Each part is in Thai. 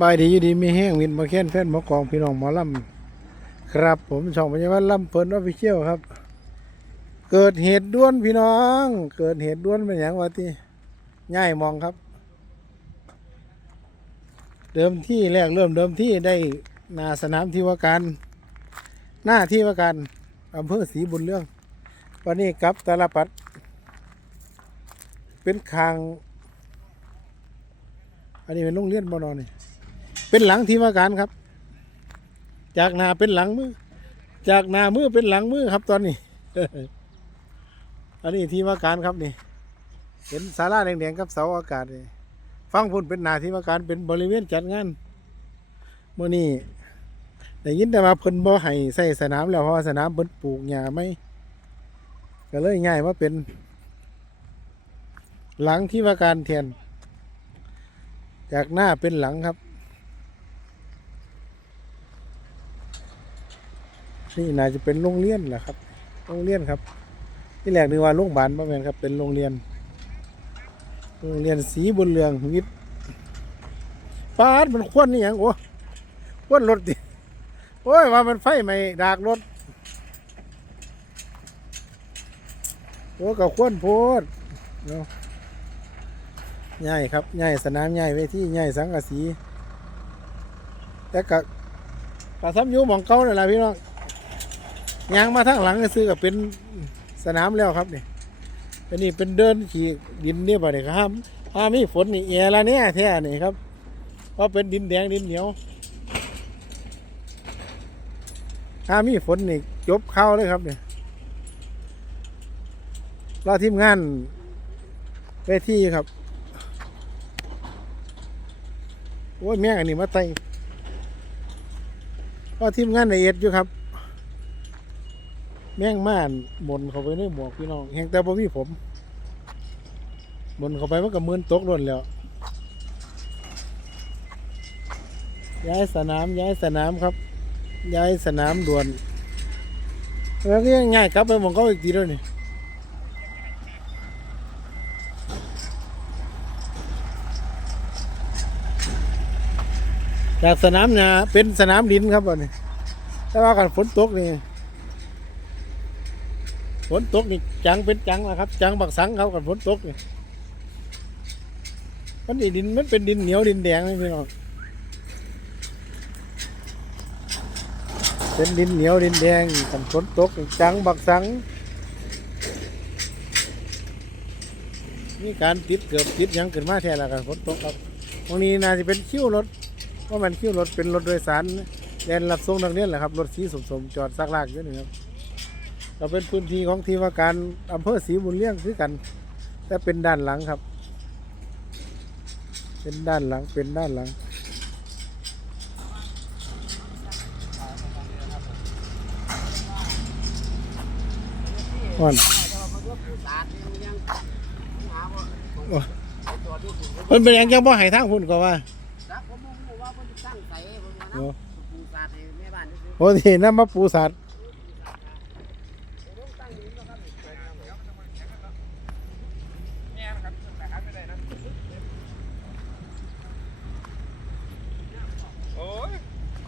บายดีอยู่ดีมีแห้งวินมาแค้นแฟนหมอกองพี่น้องหมอลำครับ ผมช่องพยาบาลลำเพิ่นออฟฟิเชียลครับ เกิดเหตุด่วนพี่น้อง เกิดเหตุด่วนเป็นอย่างว่าที่ง่ายมองครับ เดิมที่แรกเริ่มเดิมที่ได้นาสนามที่ว่าการ หน้าที่ว่าการอำเภอศรีบุญเรื่อง วันนี้กับตาลปัด เป็นคาง อันนี้เป็นโรงเรียนบ่นอนี่ เป็นหลังที่ว่าการครับ จากหน้าเป็นหลังมือ จากหน้ามือเป็นหลังมือครับตอนนี้ อันนี้ที่ว่าการครับนี่ เห็นศาลาแดงๆกับเสาอากาศนี่ฟังพุ่นเป็นหน้าที่ว่าการเป็นบริเวณจัดงานเมื่อนี้ได้ยินแต่ว่าเพิ่นบ่ให้ใส่สนามแล้วเพราะว่าสนามเพิ่นปลูกหญ้าไม่ก็เลยง่ายมาเป็น หลังที่ว่าการแทนจากหน้าเป็นหลังครับ นี่น่าจะเป็นโรงเรียนแหละครับ โรงเรียนครับที่แรกนึกว่าโรงพยาบาลบ่แมนครับ เป็นโรงเรียน โรงเรียนสีบุญเรืองวิทย์ปาดมันควนนี่ยังโอ้ควนรถดิโอ้ยว่ามันไฟไหมดากรถโอ้กับควนโพดเนาะใหญ่ครับใหญ่สนามใหญ่เวทีใหญ่สังกะสีแต่กะกะซ้ำยูหมองเก่าเลยละพี่น้อง ยางมาทางหลังก็ซื้อกับเป็นสนามแล้วครับนี่อันนี้เป็นเดินขี่ดินเนี่ยบ่เนี่ยครับถ้ามีฝนนี่เอละเนี่ยแท้นี่ครับเพราะเป็นดินแดงดินเหนียวถ้ามีฝนนี่จบเข้าเลยครับเนี่ยรอทีมงานเวทีครับโอ้ยแม่งอันนี้มาไตก็ทีมงานละเอียดอยู่ครับ แม่งม่านบนเข้าไปในหมวกพี่น้องแหงแต่บ่มีผมบนเข้าไปมันก็มืนตกล้นแล้ว ย้ายสนามย้ายสนามครับ ย้ายสนามด่วนแล้วก็ยังง่ายกลับไปมองเขาอีกทีแล้วนี่จากสนามนาเป็นสนามดินครับวันนี้แต่ว่ากันฝนตกนี่ ฝนตกนี่จังเป็นจังนะครับจังบักสังเขากันฝนตกนี่มันนี่ดินมันเป็นดินเหนียวดินแดงนี่พี่น้องเป็นดินเหนียวดินแดงกันฝนตกนจังบักสังมีการติดเกือบติดยังขึ้นมาแท้แล้วกันฝนตกครับตรงนี้น่าจะเป็นคิ้วรถว่ามันคิ้วรถเป็นรถโดยสารแดนรับส่งนักเรียนแหละครับรถสีสมๆจอดซักลากอยู่นี่ครับ เราเป็นพื้นที่ของที่ว่าการอำเภอศรีบุญเลี้ยงคือกัน แต่เป็นด้านหลังครับ เป็นด้านหลังเป็นด้านหลัง อ่อน มันเป็นอย่างจังบ่ให้ทางพุ่นก็ว่ารักผมบ่ฮู้ว่าเพิ่นสิตั้งใจผมว่าโอ้นะปูสาดให้แม่บ้านซื่อโอ้ที่น้ำมาปูสัตว์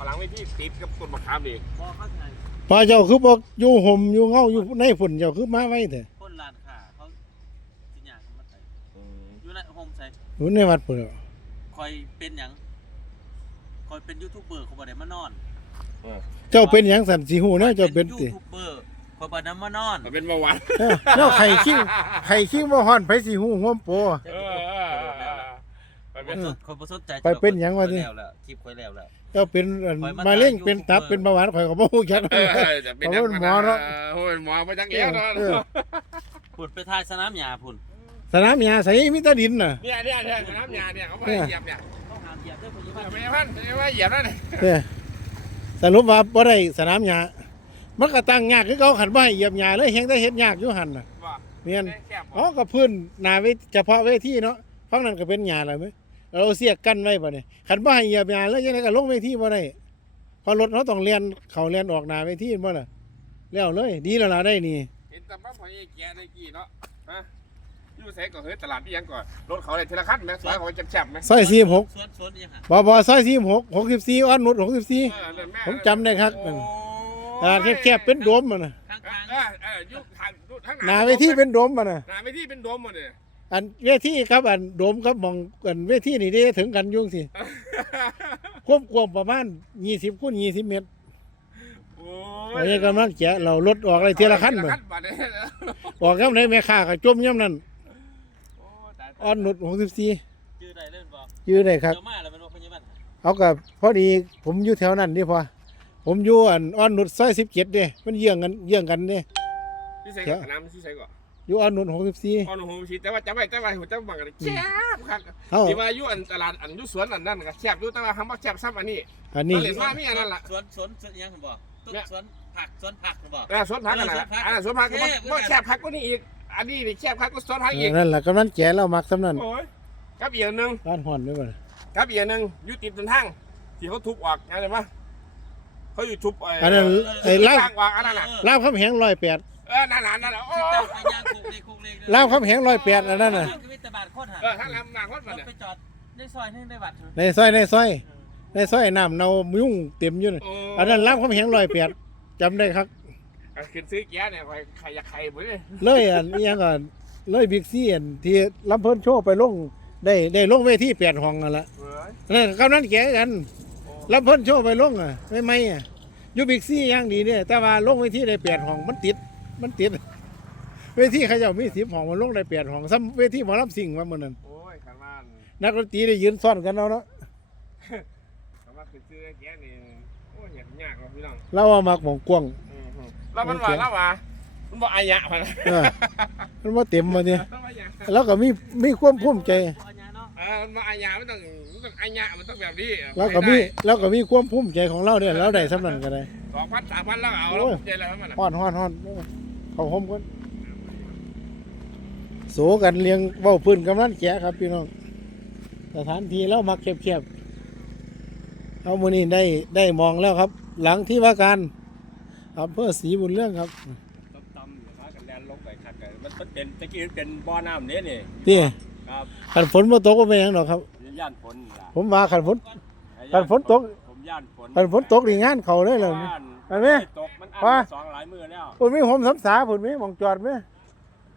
เอาหลังไปที่ติดกับต้นมะขามดิๆบ่เข้าใจพอเจ้าคือบอกอยู่ห่มอยู่เงาอยู่ในฝุ่นเจ้าคือมาไว้เถอะคนร้านค้าเขาสิหยังเขามาใส่อยู่ในโฮมใส่อยู่ในวัดพุ่นเหรอคอยเป็นหยังคอยเป็นยูทูบเบอร์เขาบ่ได้มานอนเจ้าเป็นหยังสันสีหูเนาะเจ้าเป็นยูติทูบเบอร์คอยบ่ได้มานอนมันเป็นเบาหวานเออแล้วไข่คิ้งไข่คิ้งบ่ฮ้อนไปสีหูห่วมโป เออเออเออมัน เป็นคอยบ่สนใจไปเป็นหยังวะนี่แล้วแล้วคลิปคอยแล้วแล้ว เจ้าเป็นอันข่อยมามาเร่งจากเป็นตับ YouTuber เป็นเบาหวานข่อยก็บ่ฮู้จัก เออจะเป็นเอาเป็นหมอเนาะโอ้ยหมอมาจังเลี้ยวเนาะเออ พุ่นไปถ่ายสนามหญ้าพุ่นสนามหญ้าใสมีแตะดินน่ะเนี่ยเนี่ยเนี่ยน้ำยาเนี่ยเขาไปเหยียบเนี่ยต้องหามเหยียบเด้อพุ่นอยู่บ้านไม่พันไม่ว่าเหยียบนั่นเด้อสรุปว่าบ่ได้สนามหญ้ามันก็ตั้งยากคือเก่าขันบ่ให้เหยียบหญ้าเลยแฮงแต่เฮ็ดยากอยู่หั่นน่ะว่าเมียนแคบอ๋อก็พื้นหน้าเวทเฉพาะเวทีเนาะฝั่งนั้นก็เป็นหญ้าแล้วมั้ย เราเสียกกั้นไว้บ่เนี่ยคันบ่ให้เหยียบหญ้าแล้วยังไงก็ลงเวทีบ่ได้เพอรถเขาต้องเลียนเข้าเลียนออกหน้าเวทีบ่ล่ะแล้วเลย ดีแล้วล่ะได้นี่เห็นแต่บ้าพอยแก่ได้กี่เนาะฮะอยู่อยู่ไสก็เฮ้ยตลาดที่ยังก่อนรถเขาได้ทีละคันไหมซอยเขาจะแซ่บไหมซอยสี่หกสวนสวนอีหยังบอบอซอยสี่หกหกสิบสี่อ้อนนุดหกสิบสี่เออนั่นแผมจำได้ครับโอ้อ่าแคบๆเป็นโดมมันนะข้างเอข้างอเออยุคทางยุคทั้งหนาเวทีเป็นโดมมันนะหนาเวทีเป็นโดมหมดเลย อันเวทีครับอันโดมครับมองอันเวทีนี่ได้ถึงกันอยุ่จั่งสิควบกวมประมาณยี่สิบคูณยี่สิบเมตรโอ้โอ้ยกำลังแกะเราลดออกอะไรทีละขั้นเลเลยยบัดนี้ออกย่ำไหนแม่ค้าก็จมย่ำนั่นโอ้ตายตายอ้อนนุดหกสิบสี่ชื่อใดเล่นบ่ยื้อได้ครับเจ้ามาแล้วมันว่าพญามันเอากับพอดีผมอยู่แถวนั้นนี่พอผมอยู่อันอ้อนนุดซอยสิบเจ็ดเด้มันเยี่ยงกันเยี่ยงกันเด้พี่ใส่ก่อนน้ำพี่ใส่ก่อน อยู่อ้อนนุดหกสิบสี่อ๋อหนูชิแต่ว่าจำไว้แต่ว่าหัวจำบังกันแซ่บครับเอ้า ที่ว่าอยู่อันตลาดอันอยู่สวนอันนั้นก็แซ่บอยู่แต่ว่าคำว่าแซ่บซ้ำอันนี้ อันนี้เอาเหรียญว่ามีอันนั้นล่ะสวนสวนสวนอีหยังผมบอกต้นเนี่ย สวนผักสวนผักผมบอก แต่สวนผักกันนะอันนั้นสวนผักก็บ่บ่แซ่บผักก็นี่อีก อันนี้นี่แซ่บผักก็สวนผักอีกนั่นแหละกำนันแก่เรามักสำนันโอ้ยครับอีกอันหนึงร้านห่อนด้วยบ่ล่ะครับอีกอันหนึงอยู่ติดถนนทางที่เขาทุบออกไงเลยมั้ยเขาอยู่ทุบอันนั้นไอ้ลาบ ทางออกอันนั้นน่ะลาบคำแหงร้อยแปด เออนั่นน่ะนั่นน่ะโอ้ที่ตั้งไอ้ย่างคุกเลยคุกเลยลาบคำแหงร้อยแปดอันนั้นน่ะวิตาบาทโคตรหันเออทางลำนางวัดรมาถเนี่ยไปจอดในซอยนึงในวัดในซอยในซอยในซอยน้ำเนายุ่งเต็มอยู่น่ะโอ้อันนั้นลาบคำแหงร้อยแปดจำได้ครับก็ขึ้นซื้อแก้เนี่ยใครใครอยากใครบ่เนี่ยเลยอันนี้ยังก่อนเลยบิ๊กซีอันที่ลำเพิ่นโชว์ไปลงได้ได้ลงเวทีแปดห้องกันละเว้ยนั่นกำนันแก่กันลำเพิ่นโชว์ไปลงอะไม่ไม่อะอยู่บิ๊กซีอย่างดีเนี่ยแต่ว่าลงเวทีได้แปดห้องมันติด มันติด เวทีเขาเจ้ามีสิบห้องมันลงได้แปดห้องซ้ำเวทีหมอลำสิ่งว่ามื้อนั้นโอ้ยขันบ้านนักดนตรีได้ยืนซ่อนกันเอาเนาะขันบ้านขึ้นซื้อแก้นี่โอ้ยอยากยากเนาะพี่น้องเราว่ามักหมองกว้างอืมๆแล้วมันว่าแล้วว่ามันบ่อายะพะนะเออมันว่าเต็มมาเนี่ยต้องอายะแล้วก็มีมีความภูมิใจอันนี้เนาะเออมันบ่อายะมันต้องมันต้องอายะมันต้องแบบนี้แล้วก็มีแล้วก็มีความภูมิใจของเราเนี่ยเราได้สำนันก็ได้สองพันสามพันแล้วเอาแล้วใจอะไรมันอะ ฮ้อนฮ้อนฮ้อน เขาห่มกันโสกันเลี้ยงเว้าพื้นกำนันแกะครับพี่น้องสถานที่เรามักแคบๆเอามื้อนี้ได้ได้มองแล้วครับ หลังที่ว่าการอำเภอศรีบุญเรื่องครับต่ำๆพากันแลนลงไปคักกันมันเป็นตะกี้เป็นบ่อน้ำเนี่ยนี่ที่ครับขันฝนมาตกก็ไม่ยังหรอกครับ ย่านฝนล่ะผมมาขันฝนคันฝนตกผมย่านฝนขันฝนตกนี่งานเขาเลยเลย ย่าน อันนี้ ตกมันอันว่ามาสองหลายมือแล้ว ปุ่นมีผมสำสาปุ่นมีหมองจอดไหม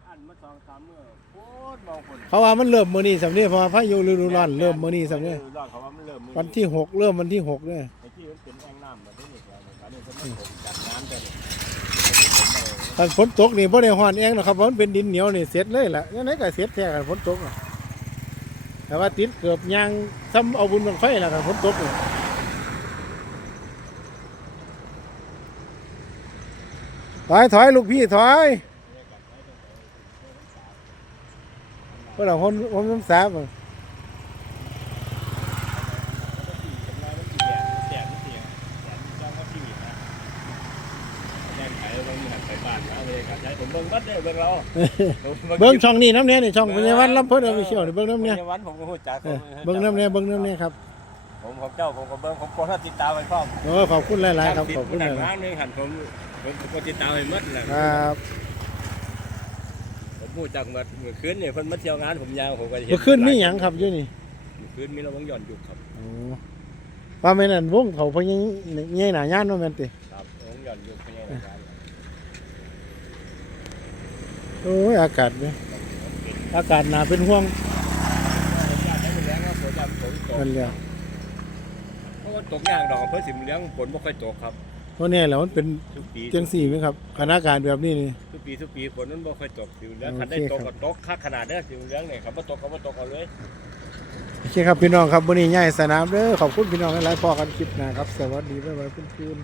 อันมาสองสามมือโคตรมองฝนเขาว่ามันเริ่มมื้อนี้สำนี้เพราะว่าพายุฤดูร้อนเริ่มมื้อนี้สำนี้เออรอดเขาว่ามันเริ่มมือวันที่หกเริ่มวันที่หกเนี่ยไอ้ที่มันเป็นแอ่งน้ำแบบนี้แล้วตอนนี้มันผมจัดน้ำกันขันฝนตกนี่บ่ได้ฮ้อนเองหรอกครับเพราะมันเป็นดินเหนียวนี่เสร็จเลยล่ะยังไงก็เสร็จแท้ขันฝนตกน่ะแต่ว่าติดเกือบยางซ้ำเอาบุญบังไฟล่ะขันฝนตกนี่ ถอยถอยลูกพี่ถอยเพื่อนเราคนผมน้ำสาบ่ผมเบิ่งบัดเด้อเบิ่งเราเบิ้งช่องนี้น้ำเนี้ยนี่ช่องพญาวันลำเพิ่นเอาไปเชี่ยวนี่เบิ้งน้ำเนี้ยวันผมก็ฮู้จักเออเบิ้งน้ำเนี้ยเบิ้งน้ำเนี้ยครับ ผมของเจ้าผมก็เบิ่งผมกดติดตามไว้พร้อมโอ้ขอบคุณหลายๆครับขอบคุณหหลายร้านนึงหันผมผมกดติดตามให้หมดแหละๆครับผมฮู้จักเมื่อเมื่อคืนนี่เพิ่นมาเที่ยวงานผมยาวผมก็เห็นเมื่อคืนมีหยังครับอยู่นี่เมื่อคืนมีระวังหย่อนอยู่ครับโอ้ว่าแม่นอั่นวงเขาพญาใหญ่หน้าย่านว่าแม่นติครับระวังหย่อนอยู่เป็นไงล่ะครับโอ้ยอากาศเด้อากาศน่าเป็นห่วงผมอยากให้มันแรงว่าฝนจะฝนตกนั่นแหละ เพราะว่าตกยากดอกอำเพิ่นสิมเลี้ยงฝนบ่ค่อยตกครับเพราะเนี่ยแหละมันเป็นทุกปีจังสี่ไหมครับคณะการแบบนี้นี่ ทุกปีทุกปีฝนมันบ่ค่อยตกสิมเลี้ยงโอเคคันได้ตกครัก็บตกคักขนาดเด้อสิมเลี้ยงนี่ครับบ่ตกก็บ่ตกเอาเลย โอเคครับพี่น้องครับวันนี้ใหญ่สนามเด้อขอบคุณพี่น้องหลายๆพอกันคลิปหน้าครับ สวัสดีบ๊ายบายเพื่อนๆ